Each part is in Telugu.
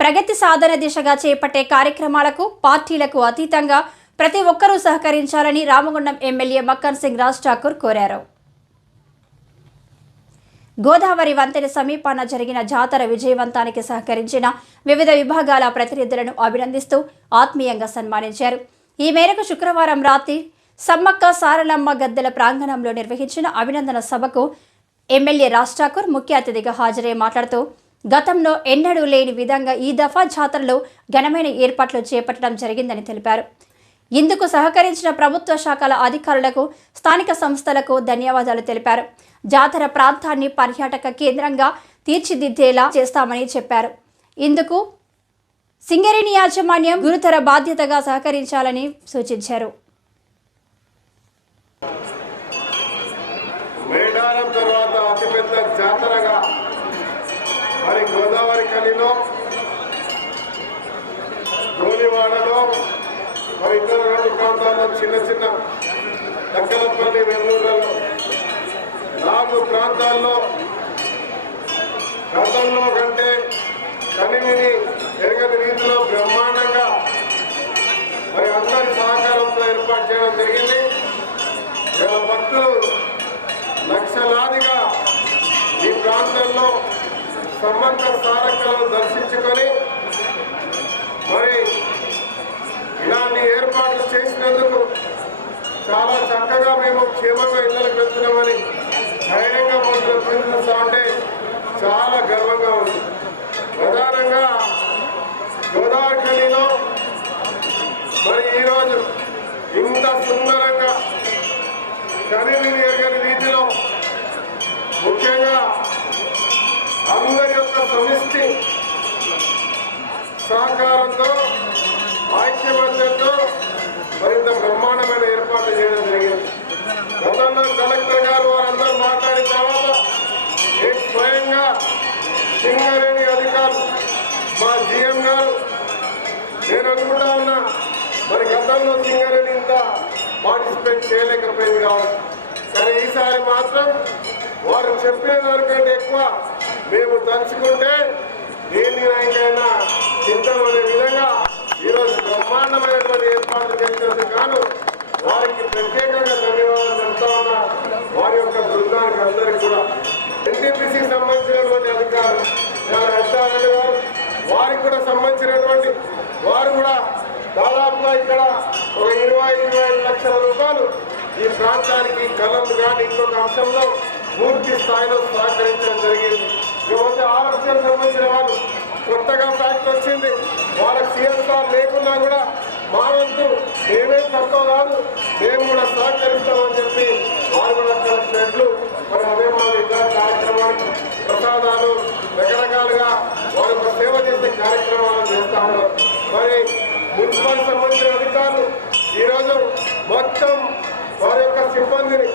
ప్రగతి సాధన దిశగా చేపట్టే కార్యక్రమాలకు పార్టీలకు అతీతంగా ప్రతి ఒక్కరూ సహకరించాలని రామగుండం ఎమ్మెల్యే మక్కన్ సింగ్ రాజ్ ఠాకూర్ కోరారు. గోదావరి వంతెన సమీపాన జరిగిన జాతర విజయవంతానికి సహకరించిన వివిధ విభాగాల ప్రతినిధులను అభినందిస్తూ ఆత్మీయంగా సన్మానించారు. ఈ మేరకు శుక్రవారం రాత్రి సమ్మక్క సారలమ్మ గద్దెల ప్రాంగణంలో నిర్వహించిన అభినందన సభకు ఎమ్మెల్యే రాజ్ ఠాకూర్ ముఖ్య అతిథిగా హాజరై మాట్లాడుతూ గతంలో ఎన్నడూ లేని విధంగా ఈ దఫా జాతరలో ఘనమైన ఏర్పాట్లు చేపట్టడం జరిగిందని తెలిపారు. ఇందుకు సహకరించిన ప్రభుత్వ శాఖల అధికారులకు స్థానిక సంస్థలకు ధన్యవాదాలు తెలిపారు. జాతర ప్రాంతాన్ని పర్యాటక కేంద్రంగా తీర్చిదిద్దేలా చేస్తామని చెప్పారు. ఇందుకు సింగరేణి యాజమాన్యం గురుతర బాధ్యతగా సహకరించాలని సూచించారు. మేడారం తర్వాత అతిపెద్ద జాతరగా గోదావరి కలిలో గోలివాడలో మరి ఇతర రెండు ప్రాంతాల్లో చిన్న చిన్న దక్కలపల్లి వెల్లూరులలో నాలుగు ప్రాంతాల్లో గతంలో కంటే కనివిని ఎరగని రీతిలో బ్రహ్మాండంగా మరి అందరి సహకారంతో ఏర్పాటు చేయడం జరిగింది. భక్తులు లక్షలాదిగా ఈ ప్రాంతంలో సమ్మక్క సారక్కలను దర్శించుకొని మరి ఇలాంటి ఏర్పాట్లు చేసినందుకు చాలా చక్కగా మేము క్షేమంగా ఇళ్ళకి వెళ్తున్నామని ధైర్యంగా మనకు చూపిస్తా ఉంటే చాలా గర్వంగా ఉంది. ప్రధానంగా గోదావరిలో మరి ఈరోజు ఇంత సుందరంగా కనివిని ఎరగని రీతిలో ముఖ్యంగా అందరి యొక్క సమిష్టి సహకారంతో ఐక్యమత్యంతో మరింత బ్రహ్మాండమైన ఏర్పాట్లు చేయడం జరిగింది. గతంలో కలెక్టర్ గారు వారందరూ మాట్లాడిన తర్వాత నేను స్వయంగా సింగరేణి అధికారులు మా జిఎం గారు నేను అనుకుంటా ఉన్నా మరి గతంలో సింగరేణి ఇంత పార్టిసిపేట్ చేయలేకపోయింది కావచ్చు కానీ ఈసారి మాత్రం వారు చెప్పిన దానికంటే ఎక్కువ మేము తలుచుకుంటే ఏ చింతపడే విధంగా ఈరోజు బ్రహ్మాండమైనటువంటి ఏర్పాట్లు చేసినందుకు గాను వారికి ప్రత్యేకంగా ధన్యవాదాలు చెప్తా ఉన్నా. వారి యొక్క బృందానికి అందరికీ కూడా ఎన్టీపీసీకి సంబంధించినటువంటి అధికారులు చాలా హెచ్ఆర్ఎల్ గారు వారికి కూడా సంబంధించినటువంటి వారు కూడా దాదాపుగా ఇక్కడ ఒక ఇరవై ఇరవై ఐదు లక్షల రూపాయలు ఈ ప్రాంతానికి కలం కానీ ఇంకొక అంశంలో పూర్తి స్థాయిలో సహకరించడం జరిగింది. ఇకపోతే ఆర్ఎస్ఎల్ సంబంధించిన వాళ్ళు కొత్తగా ఫ్యాక్టరీ వచ్చింది. వాళ్ళకి సిఎస్ఆర్ లేకున్నా కూడా మా వంతు మేమేం తక్కువ కాదు మేము కూడా సహకరిస్తామని చెప్పి వారు కూడా కలిసినట్లు మరి అదే మా ఇతర కార్యక్రమాలు ప్రసాదాలు రకరకాలుగా వారు ఒక సేవ చేసే కార్యక్రమాలు చేస్తా ఉన్నారు. మరి మున్సిపల్ సంబంధించిన అధికారులు ఈరోజు మొత్తం వారి యొక్క సిబ్బందిని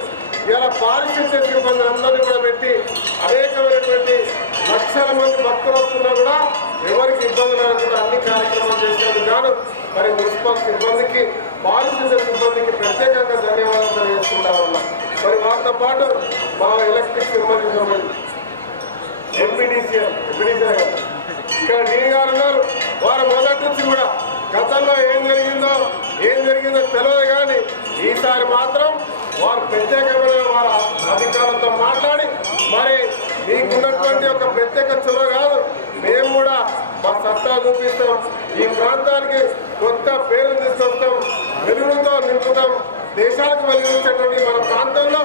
ఇలా పారిశుద్ధ్య సిబ్బంది అందరినీ కూడా పెట్టి అనేకమైనటువంటి లక్షల మంది భక్తులు వస్తున్నా కూడా ఎవరికి ఇబ్బంది లేకుండా అన్ని కార్యక్రమాలు చేసేందుకు గాను మరి మున్సిపల్ సిబ్బందికి పారిశుద్ధ్య సిబ్బందికి ప్రత్యేకంగా ధన్యవాదాలు తెలియజేసుకుంటా ఉన్నాం మరి వారితో పాటు మా ఎలక్ట్రిక్ సిబ్బంది సంబంధించి ఎంపీడీసీ ఇక్కడ డీ గారు ఉన్నారు. వారు మొదటి నుంచి కూడా గతంలో ఏం జరిగిందో ఏం జరిగిందో తెలియదు కానీ ఈసారి మాత్రం వారు ప్రత్యేకమైన వారి అధికారులతో మాట్లాడి మరి మీకున్నటువంటి ఒక ప్రత్యేక చొరవ కాదు. మేము కూడా మా సత్తా చూపిస్తాం. ఈ ప్రాంతానికి కొత్త పేరు తీసుకొస్తాం. వెలుగుతో నింపుతాం. దేశాలకు వెలుగునిచ్చేటువంటి మన ప్రాంతంలో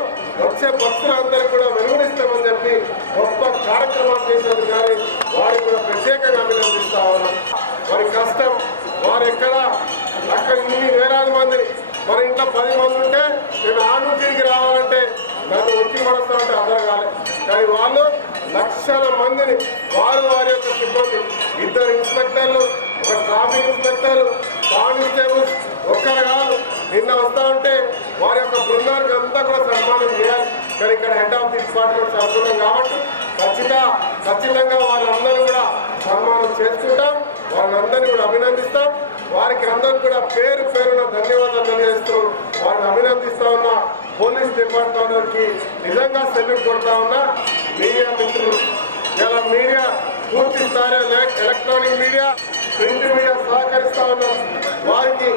వచ్చే భక్తులందరికీ కూడా వెలుగునిస్తామని చెప్పి గొప్ప కార్యక్రమాలు చేసేందుకు కానీ వారికి కూడా ప్రత్యేకంగా అభినందిస్తా ఉన్నాం. వారి కష్టం వారు ఎక్కడ? అక్కడ ఇన్ని వేలాది మంది. మన ఇంట్లో పది మంది ఉంటే నన్ను ఒత్తి అందరూ కాలేదు కానీ వాళ్ళు లక్షల మందిని వారు వారి యొక్క సిబ్బంది ఇద్దరు ఇన్స్పెక్టర్లు ఒక ట్రాఫిక్ ఇన్స్పెక్టర్ కానిస్టేబుల్స్ ఒక్కరు కాదు. నిన్న వస్తా ఉంటే వారి యొక్క బృందానికి అంతా కూడా సన్మానం చేయాలి. కానీ ఇక్కడ హెడ్ ఆఫ్ ది డిపార్ట్మెంట్ అనుకున్నాం కాబట్టి ఖచ్చితంగా ఖచ్చితంగా వాళ్ళందరూ కూడా సన్మానం చేసుకుంటాం. వాళ్ళందరినీ కూడా అభినందిస్తాం. వారికి అందరికి కూడా పేరు పేరున ధన్యవాదాలు తెలియజేస్తూ వారిని అభినందిస్తాం పోలీస్ డిపార్ట్మెంట్కి నిజంగా సెల్యూట్ కొడతా ఉన్నా మీడియా మిత్రులు. ఇలా మీడియా పూర్తి స్థాయిలో ఎలక్ట్రానిక్ మీడియా ప్రింట్ మీడియా సహకరిస్తా ఉన్నారు వారికి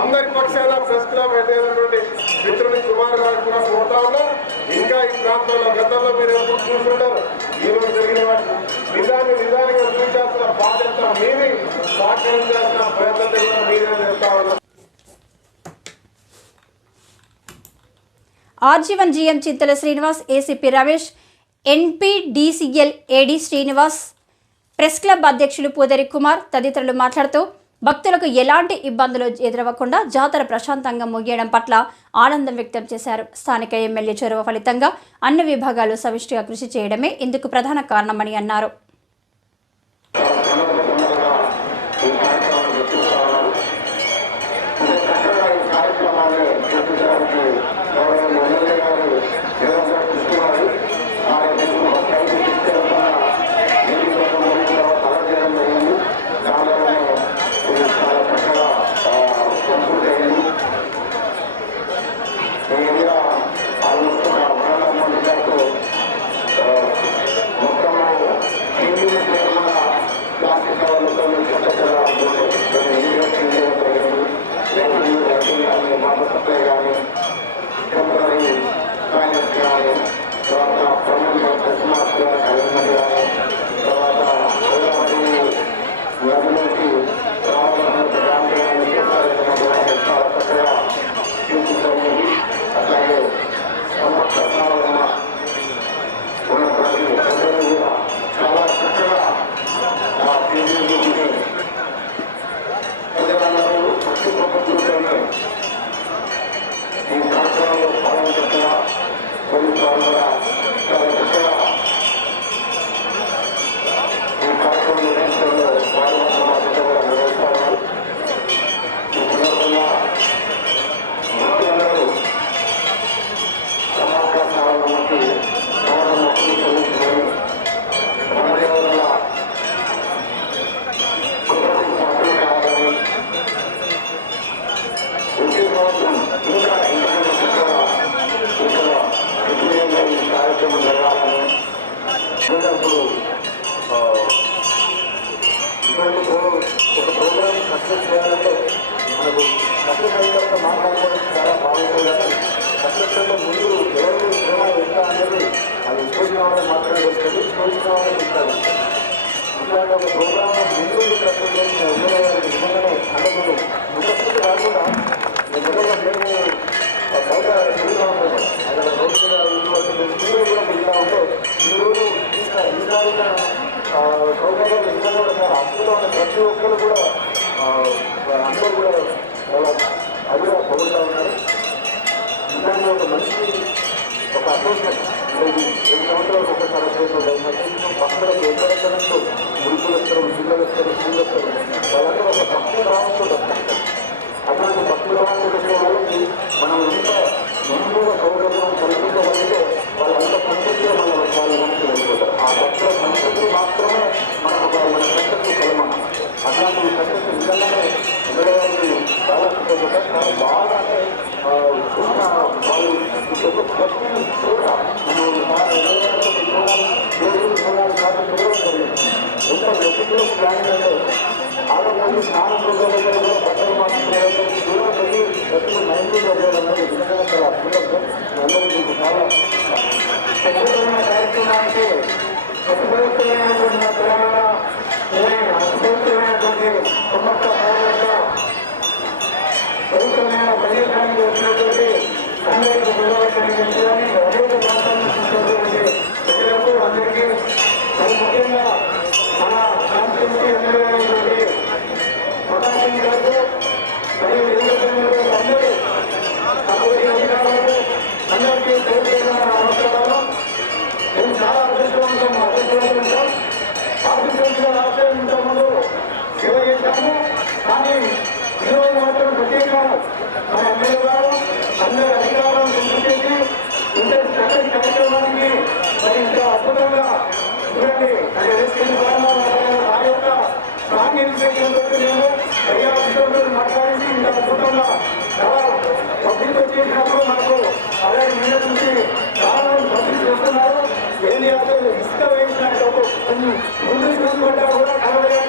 అందరి పక్షాన ప్రెస్ క్లబ్ పెట్టేటటువంటి మిత్రుని కుమార్ గారికి కూడా కోరుతా ఉన్నా. ఇంకా ఈ ప్రాంతంలో గతంలో మీరు ఎప్పుడు చూసుంటారు ఈరోజు జరిగిన వాటి నిజాన్ని నిజానికి చూపించాల్సిన బాధ్యత మీది. సహకరించాల్సిన ప్రయత్నం కూడా మీరే చేస్తా ఉన్నా RG one GM Chintala Srinivas ACP Ramesh NPDCL AD Srinivas press club అధ్యక్షులు పూదరి కుమార్ తదితరులు మాట్లాడుతూ భక్తులకు ఎలాంటి ఇబ్బందులు ఎదురవ్వకుండా జాతర ప్రశాంతంగా ముగియడం పట్ల ఆనందం వ్యక్తం చేశారు. స్థానిక ఎమ్మెల్యే చొరవ ఫలితంగా అన్ని విభాగాలు సమిష్టిగా కృషి చేయడమే ఇందుకు ప్రధాన కారణమని అన్నారు. గౌరవ ఇటువంటి ముడుపులు వస్తారు పిల్లలు వస్తారు స్కూల్ వస్తారు వాళ్ళందరూ ఒక భక్తి భావంతో వస్తారు అటువంటి భక్తి భావంతో వచ్చే వాళ్ళకి మనం ఎంత ముందుగా సౌకర్యం కల్పించగలిగితే వాళ్ళంత సంతృప్తిగా మన వాళ్ళ మనసు వెళ్ళిపోతారు ఆ భక్తుల సంతృప్తి మాత్రమే మనకు మన సక్సెస్ కలమం అట్లాంటి సక్సెస్ నిజంగానే ఉండడానికి చాలా కృతజ్ఞత చాలా బాగా వాళ్ళు ఒక ప్రశ్న మనం ఎంత వ్యక్తిలో ప్లానింగ్ అంటే ఆడవాళ్ళు స్నానం ప్రోగ్రాం కూడా బట్టలు మార్చుకోవడం దూరం వెళ్ళి ప్రతి నైన్టీ చదివడం అనేది నిజంగా చాలా అద్భుతం అందరికీ మీకు చాలా అద్భుతమైన కార్యక్రమానికి అద్భుతమైనటువంటి తెలంగాణ అద్భుతమైనటువంటి సమస్త పౌరులతో పవిత్రమైన ప్రదేశానికి వచ్చినటువంటి అందరికీ గురవచ్చని అది వేసుకుంటున్నాను వారి యొక్క స్ట్రాంగ్ ఇనిషియేషన్ తోటి మేము ఏరియా ఆఫీసర్తో మాట్లాడించి ఇంత అద్భుతంగా చాలా పబ్లిక్ వచ్చేసినప్పుడు మనకు అలాగే మీద నుంచి చాలా మంది చేస్తున్నారు ఏం చేస్తే ఇసుక వేసినట్టు ముందు చూసుకుంటా కూడా కలవై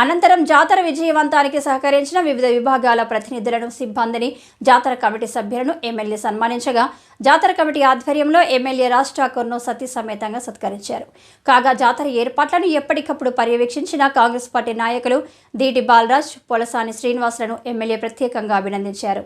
అనంతరం జాతర విజయవంతానికి సహకరించిన వివిధ విభాగాల ప్రతినిధులను సిబ్బందిని జాతర కమిటీ సభ్యులను ఎమ్మెల్యే సన్మానించగా జాతర కమిటీ ఆధ్వర్యంలో ఎమ్మెల్యే రాజ్ ఠాకూర్ను సతీ సమేతంగా సత్కరించారు. కాగా జాతర ఏర్పాట్లను ఎప్పటికప్పుడు పర్యవేక్షించిన కాంగ్రెస్ పార్టీ నాయకులు దీటి బాలరాజ్ పొలసాని శ్రీనివాసులను ఎమ్మెల్యే ప్రత్యేకంగా అభినందించారు.